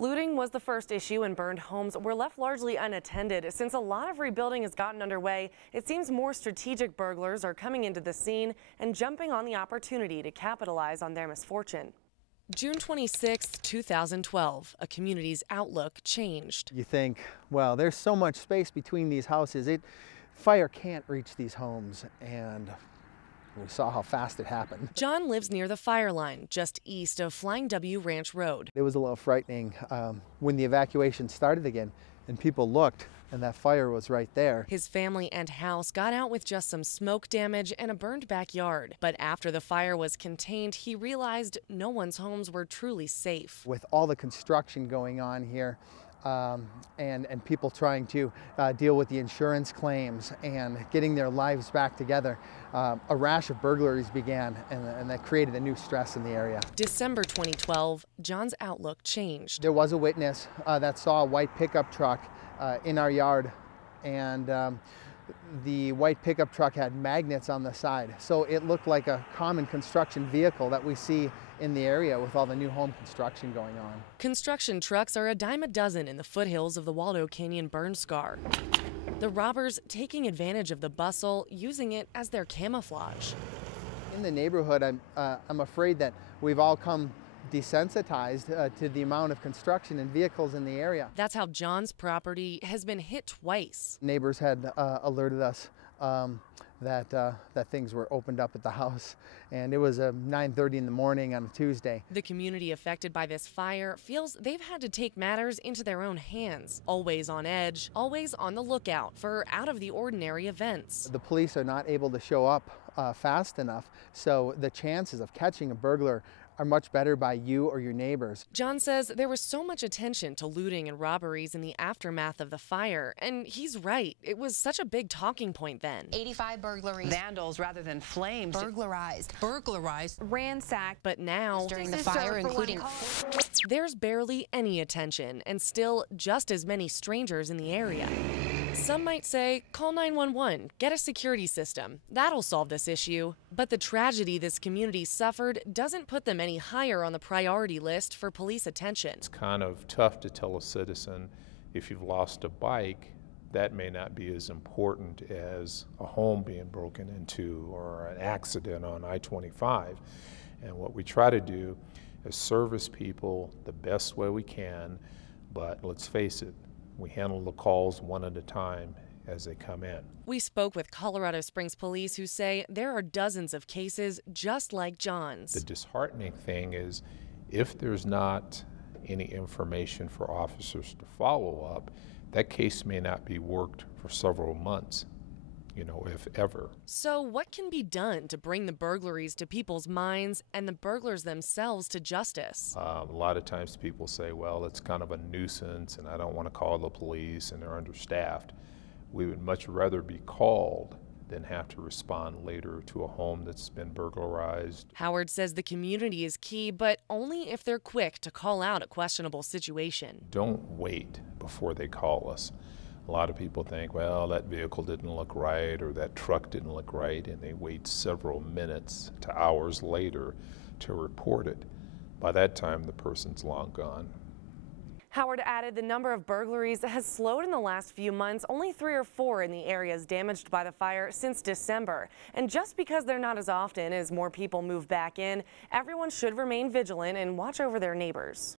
Looting was the first issue, and burned homes were left largely unattended. Since a lot of rebuilding has gotten underway, it seems more strategic burglars are coming into the scene and jumping on the opportunity to capitalize on their misfortune. June 26, 2012, a community's outlook changed. You think, well, there's so much space between these houses. Fire can't reach these homes, and we saw how fast it happened. John lives near the fire line, just east of Flying W Ranch Road. It was a little frightening when the evacuation started again and people looked and that fire was right there. His family and house got out with just some smoke damage and a burned backyard. But after the fire was contained, he realized no one's homes were truly safe. With all the construction going on here, and people trying to deal with the insurance claims and getting their lives back together, a rash of burglaries began, and that created a new stress in the area. December 2012, John's outlook changed. There was a witness that saw a white pickup truck in our yard, and the white pickup truck had magnets on the side, so it looked like a common construction vehicle that we see in the area with all the new home construction going on. Construction trucks are a dime a dozen in the foothills of the Waldo Canyon burn scar. The robbers taking advantage of the bustle, using it as their camouflage. In the neighborhood, I'm afraid that we've all come desensitized to the amount of construction and vehicles in the area. That's how John's property has been hit twice. Neighbors had alerted us that things were opened up at the house, and it was 9:30 in the morning on a Tuesday. The community affected by this fire feels they've had to take matters into their own hands, always on edge, always on the lookout for out-of-the-ordinary events. The police are not able to show up fast enough, so the chances of catching a burglar are much better by you or your neighbors. John says there was so much attention to looting and robberies in the aftermath of the fire, and he's right. It was such a big talking point then. 85 burglaries. Vandals rather than flames. Burglarized. Ransacked. But now, During the fire, including... there's barely any attention, and still just as many strangers in the area. Some might say, call 911, get a security system. That'll solve this issue. But the tragedy this community suffered doesn't put them any higher on the priority list for police attention. It's kind of tough to tell a citizen, if you've lost a bike, that may not be as important as a home being broken into or an accident on I-25. And what we try to do is service people the best way we can, but let's face it, we handle the calls one at a time as they come in. We spoke with Colorado Springs police, who say there are dozens of cases just like John's. The disheartening thing is, if there's not any information for officers to follow up, that case may not be worked for several months, if ever. So what can be done to bring the burglaries to people's minds and the burglars themselves to justice? A lot of times people say, well, it's kind of a nuisance and I don't want to call the police and they're understaffed. We would much rather be called than have to respond later to a home that's been burglarized. Howard says the community is key, but only if they're quick to call out a questionable situation. Don't wait before they call us. A lot of people think, well, that vehicle didn't look right or that truck didn't look right, and they wait several minutes to hours later to report it. By that time, the person's long gone. Howard added the number of burglaries has slowed in the last few months, only 3 or 4 in the areas damaged by the fire since December. And just because they're not as often as more people move back in, everyone should remain vigilant and watch over their neighbors.